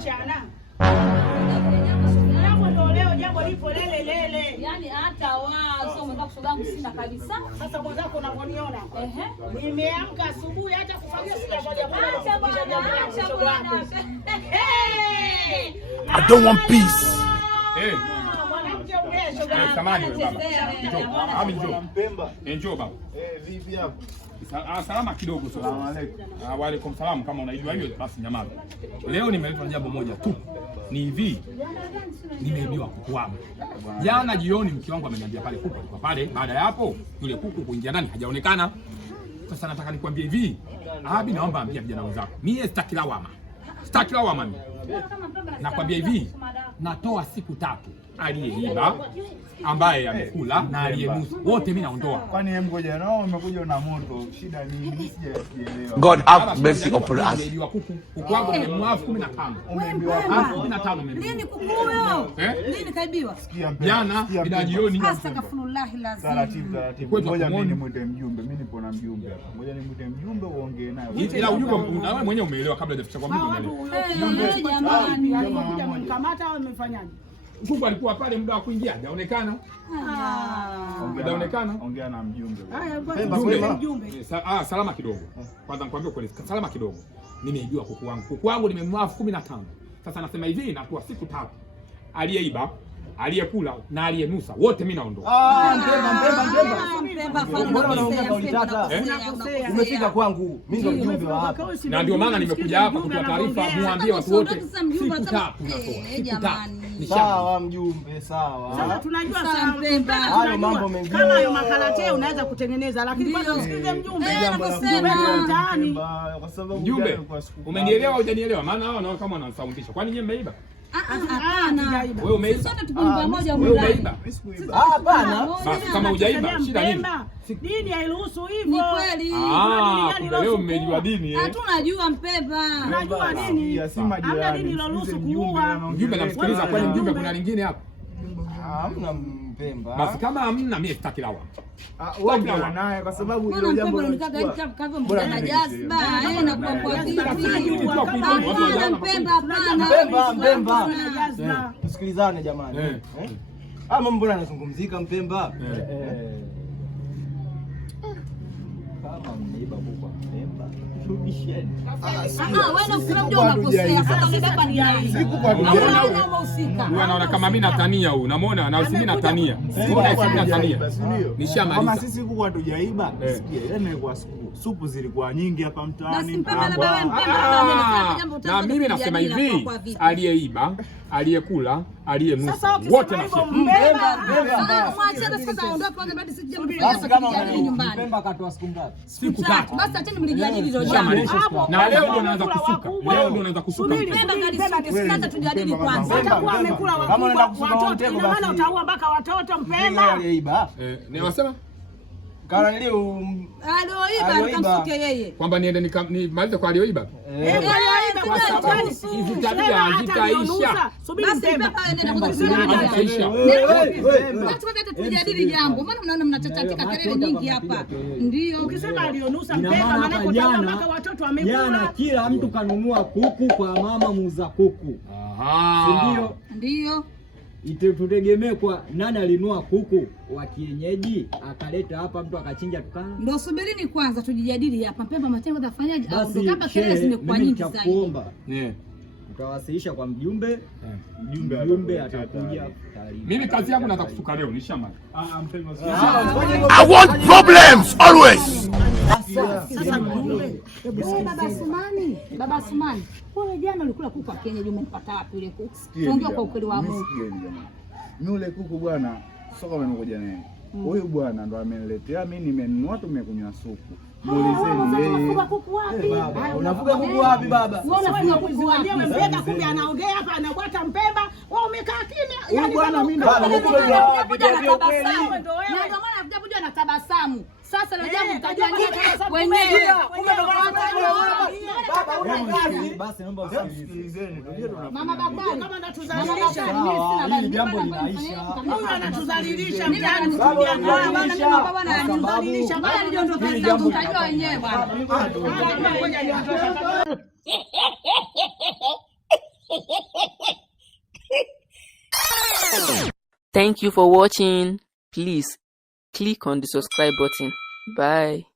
mchana. Jambo ndio leo jambo lipo lele. Yaani hata wao sio mwenda kushogangu sina kabisa. Sasa mwenzako unavyoniona. Nimeamka asubuhi hata kufagia sija moja moja. Acha bwana. I don't want peace. Mwanamke ongea shoga. Samani baba. Njoo. Mpemba. Njoo baba. Vipi hapo? Salama kidogo. Salamu alaykum. Wa alaykum salaam. Kama unaijua hiyo basi nyamaza. Leo nimeletwa jambo moja tu. Ni hivi. Nimeibiwa kuku wangu. Jana jioni mke wangu ameniambia pale kuku alikuwa pale. Baada ya hapo yule kuku kuingia ndani hajaonekana. Sasa nataka nikwambie hivi. Abi, naomba ambia vijana wenzako. Mimi sitaki lawama. Sitaki lawama mimi. Nakwambia hivi. Natoa siku 3. Aliyeiba, ambaye amekula na aliyenusa, wote mimi naondoa. Kwani hebu ngoja nao umekuja na moto. Shida nini? Mimi sijaelewa. God have mercy upon us. Nimeibiwa kuku wangu ni mwafu 15. Umeibiwa 15 mimi. Nini kuku huyo? Nini kaibiwa? Jana bila jioni. Astaghfirullah lazim. Taratibu. Ngoja mimi nimwite mjumbe. Mimi nipo na mjumbe hapa. Ngoja nimwite mjumbe uongee naye. Ila ujumbe wewe mwenyewe umeelewa kabla hajafika kwa mjumbe. Jamani. Alikuja mkamata au amefanyaje? Kuku alikuwa pale muda wa kuingia, hajaonekana. Hajaonekana. Ongea na mjumbe. Haya, mjumbe. Salama kidogo. Kwanza nikwambie kweli, salama kidogo. Nimeibiwa kuku wangu. Kuku wangu nimemwafu 15. Sasa nasema hivi, natoa siku 3. Aliyeiba, aliyekula na aliyenusa, wote mimi naondoka. Umefika kwangu. Mimi ndo mjumbe wa hapa. Na ndio maana nimekuja hapa kutoa taarifa, muambie watu wote. Siku 3 natoa. Siku 3. Sawa mjumbe, sawa. Sasa tunajua sana Mpemba. Hayo mambo mengine. Kama hayo makarate unaweza kutengeneza, lakini kwanza usikize mjumbe. Mtaani. Kwa sababu mjumbe, umenielewa au hujanielewa? Maana hao wanaona kama wanasaundisha. Kwani nyinyi mmeiba? Hapana. Wewe umeiba? Sote tuko pamoja wewe umeiba? Hapana. Basi kama hujaiba, shida nini? Dini hairuhusu hivyo. Ni kweli. Leo mmejua dini Hatunajua Mpemba. Unajua nini? Hamna dini iloruhusu kuua. Mjumbe namsikiliza, kwani mjumbe kuna lingine hapa? Hamna Mpemba. Basi kama hamna, mimi sitaki lawa. Wewe naye kwa sababu hilo jambo Mbona jazba na kwa Mpemba. Tusikilizane jamani. Ama mbona anazungumzika Mpemba? Kama mnaiba kwa Mpemba, rudisheni. Huyu anaona kama mimi natania huyu. Unamuona na mimi natania. Nishamaliza. Kama sisi kuku hatujaiba, sikia, yani kwa supu zilikuwa nyingi hapa mtaani. Na mimi nasema hivi, aliyeiba, aliyekula, aliyenusa, wote na Mpemba katoa siku ngapi? siku 3. Basi acheni mlijadili hilo jambo. Na leo ndo naanza kusuka. Leo ndo naanza kusuka. Mpemba tujadili kwanza. Atakuwa amekula watoto, ina maana utaua mpaka watoto Mpemba. Ni wasema? Kana leo Alioiba kamsuke yeye. Kwamba niende nimalize kwa alioiba? Hizi tabia hazitaisha. Subiri Mpemba. Basi tujadili jambo. Maana mnaona mnachachatika kelele nyingi hapa. Ndio. Ukisema alionusa Mpemba maana utaua mpaka watoto wamekula. Jana kila mtu kanunua kuku kwa mama muuza kuku. Ndio. Ndio. Tutegemee kwa nani alinua kuku wa kienyeji akaleta hapa mtu akachinja tukana. Ndio subirini kwanza tujijadili hapa. Mpemba Matengo atafanyaje? Basi Hapa kelele zimekuwa nyingi sana. Kuomba. Utawasilisha kwa mjumbe. Mjumbe atakuja. Mimi kazi yangu nataka kusuka leo, nishamaliza. I want problems always. Sasa mjumbe. Baba Sumani. Wewe jana ulikula kuku wa kienyeji umempata wapi ile kuku? Tuongea kwa ukweli wa Mungu. Mimi ule kuku bwana, soka amengoja naye. Huyu bwana ndo ameniletea mimi nimenunua tu nimekunywa supu. Muulizeni yeye. Unafuga kuku wapi? Unafuga kuku wapi baba? Wewe unafuga kuku wapi? Mpemba kumbe anaongea hapa anabwata Mpemba. Wewe umekaa kimya. Huyu bwana mimi ndo anakuja anatabasamu. Sasa leo jambo mtajua wenyewe. Basi naomba usikilizeni. Mama Bakari kama anatuzalilisha hili jambo linaisha. Huyu anatuzalilisha mtaani anatuzalilisha bwana niondoke zangu mtajua wenyewe bwana. Thank you for watching. Please click on the subscribe button. Bye.